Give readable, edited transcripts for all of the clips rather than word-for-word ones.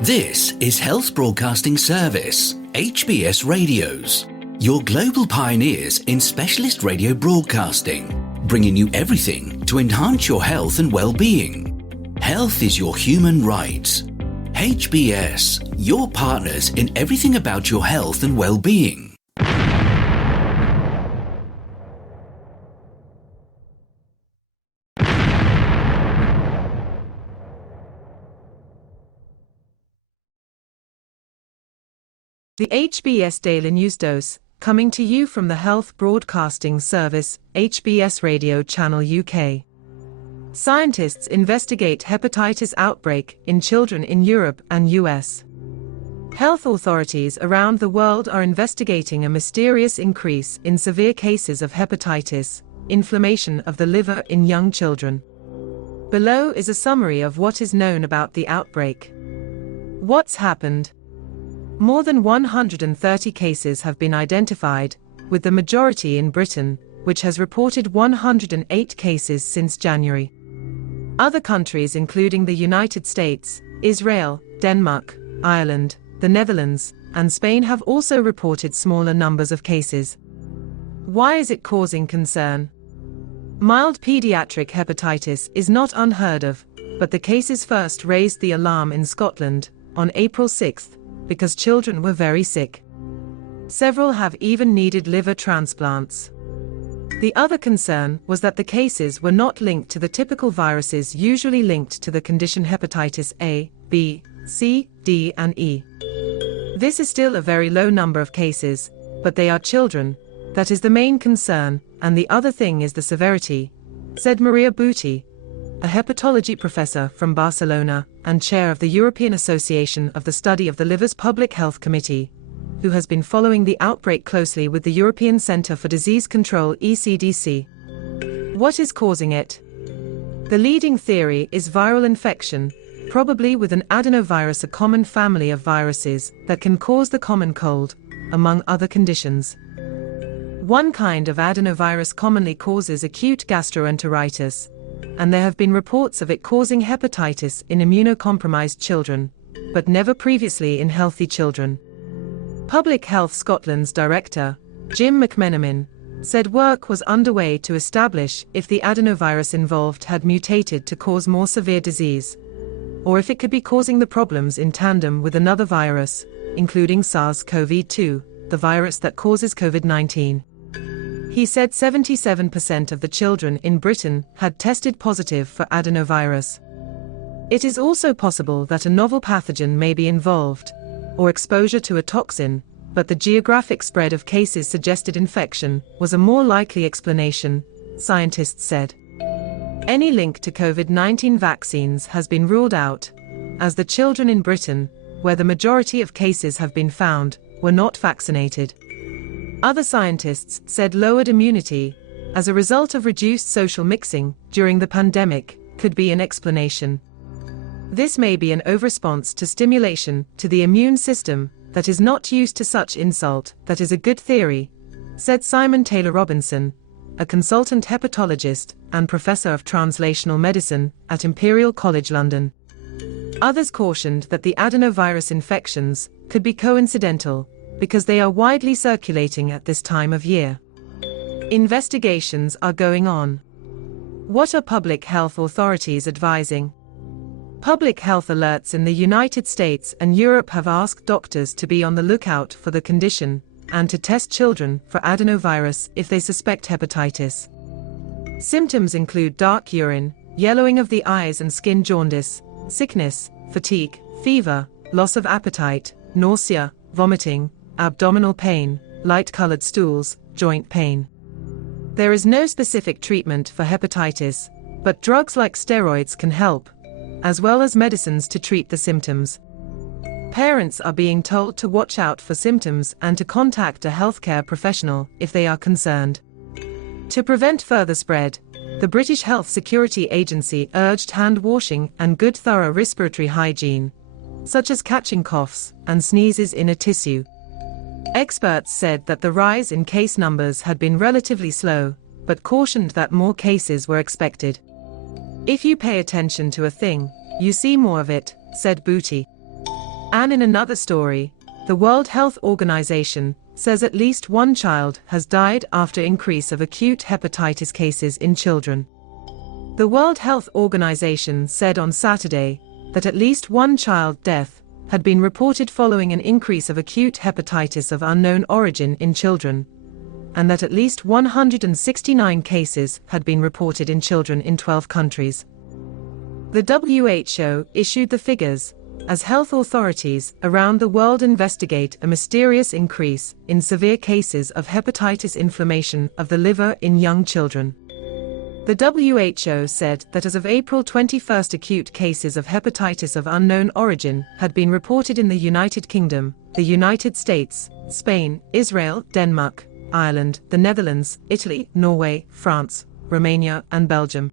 This is Health Broadcasting Service HBS Radios, your global pioneers in specialist radio broadcasting, bringing you everything to enhance your health and well-being. Health is your human right. HBS, your partners in everything about your health and well-being. The HBS Daily News Dose, coming to you from the Health Broadcasting Service HBS Radio Channel UK. Scientists investigate hepatitis outbreak in children in Europe and US. Health authorities around the world are investigating a mysterious increase in severe cases of hepatitis, inflammation of the liver in young children. Below is a summary of what is known about the outbreak. What's happened? More than 130 cases have been identified, with the majority in Britain, which has reported 108 cases since January. Other countries including the United States, Israel, Denmark, Ireland, the Netherlands, and Spain have also reported smaller numbers of cases. Why is it causing concern? Mild pediatric hepatitis is not unheard of, but the cases first raised the alarm in Scotland on April 6, because children were very sick. Several have even needed liver transplants. The other concern was that the cases were not linked to the typical viruses usually linked to the condition hepatitis A, B, C, D, and E. This is still a very low number of cases, but they are children. That is the main concern, and the other thing is the severity, said Maria Buti, a hepatology professor from Barcelona and chair of the European Association of the Study of the Liver's Public Health Committee, who has been following the outbreak closely with the European Centre for Disease Control (ECDC). What is causing it? The leading theory is viral infection, probably with an adenovirus, a common family of viruses that can cause the common cold, among other conditions. One kind of adenovirus commonly causes acute gastroenteritis, and there have been reports of it causing hepatitis in immunocompromised children, but never previously in healthy children. Public Health Scotland's director, Jim McMenamin, said work was underway to establish if the adenovirus involved had mutated to cause more severe disease, or if it could be causing the problems in tandem with another virus, including SARS-CoV-2, the virus that causes COVID-19. He said 77% of the children in Britain had tested positive for adenovirus. It is also possible that a novel pathogen may be involved, or exposure to a toxin, but the geographic spread of cases suggested infection was a more likely explanation, scientists said. Any link to COVID-19 vaccines has been ruled out, as the children in Britain, where the majority of cases have been found, were not vaccinated. Other scientists said lowered immunity, as a result of reduced social mixing during the pandemic, could be an explanation. This may be an overresponse to stimulation to the immune system that is not used to such insult. That is a good theory, said Simon Taylor Robinson, a consultant hepatologist and professor of translational medicine at Imperial College London. Others cautioned that the adenovirus infections could be coincidental, because they are widely circulating at this time of year. Investigations are going on. What are public health authorities advising? Public health alerts in the United States and Europe have asked doctors to be on the lookout for the condition and to test children for adenovirus if they suspect hepatitis. Symptoms include dark urine, yellowing of the eyes and skin, jaundice, sickness, fatigue, fever, loss of appetite, nausea, vomiting, abdominal pain, light-colored stools, joint pain. There is no specific treatment for hepatitis, but drugs like steroids can help, as well as medicines to treat the symptoms. Parents are being told to watch out for symptoms and to contact a healthcare professional if they are concerned. To prevent further spread, the British Health Security Agency urged hand washing and good thorough respiratory hygiene, such as catching coughs and sneezes in a tissue. Experts said that the rise in case numbers had been relatively slow, but cautioned that more cases were expected. If you pay attention to a thing, you see more of it, said Buti. And in another story, the World Health Organization says at least one child has died after increase of acute hepatitis cases in children. The World Health Organization said on Saturday that at least one child death had been reported following an increase of acute hepatitis of unknown origin in children, and that at least 169 cases had been reported in children in 12 countries. The WHO issued the figures as health authorities around the world investigate a mysterious increase in severe cases of hepatitis inflammation of the liver in young children. The WHO said that as of April 21, acute cases of hepatitis of unknown origin had been reported in the United Kingdom, the United States, Spain, Israel, Denmark, Ireland, the Netherlands, Italy, Norway, France, Romania, and Belgium.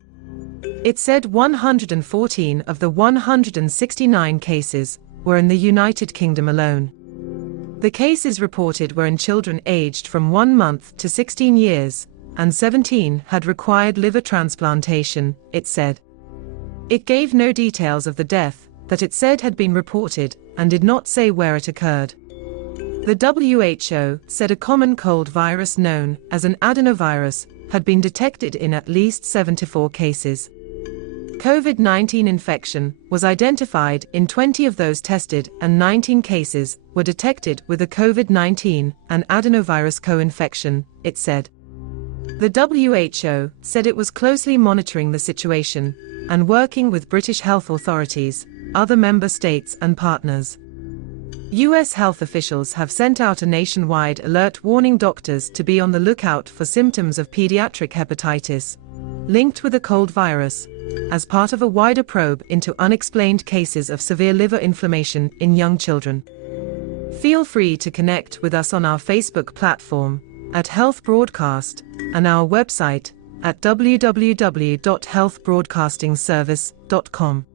It said 114 of the 169 cases were in the United Kingdom alone. The cases reported were in children aged from 1 month to 16 years, and 17 had required liver transplantation, it said. It gave no details of the death that it said had been reported and did not say where it occurred. The WHO said a common cold virus known as an adenovirus had been detected in at least 74 cases. COVID-19 infection was identified in 20 of those tested, and 19 cases were detected with a COVID-19 and adenovirus co-infection, it said. The WHO said it was closely monitoring the situation and working with British health authorities, other member states and partners. US health officials have sent out a nationwide alert warning doctors to be on the lookout for symptoms of pediatric hepatitis linked with a cold virus, as part of a wider probe into unexplained cases of severe liver inflammation in young children. Feel free to connect with us on our Facebook platform at Health Broadcast and our website at www.healthbroadcastingservice.com.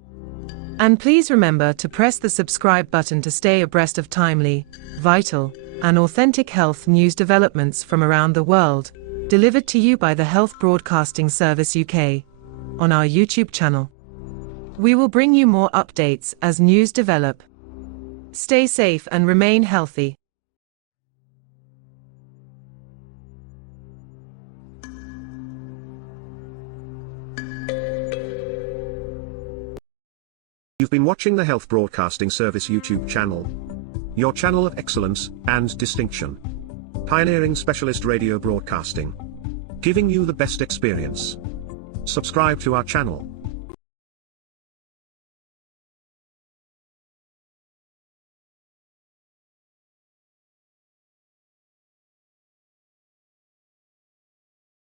And please remember to press the subscribe button to stay abreast of timely, vital, and authentic health news developments from around the world, delivered to you by the Health Broadcasting Service UK on our YouTube channel. We will bring you more updates as news develop. Stay safe and remain healthy. You've been watching the Health Broadcasting Service YouTube channel, your channel of excellence and distinction. Pioneering specialist radio broadcasting, giving you the best experience. Subscribe to our channel.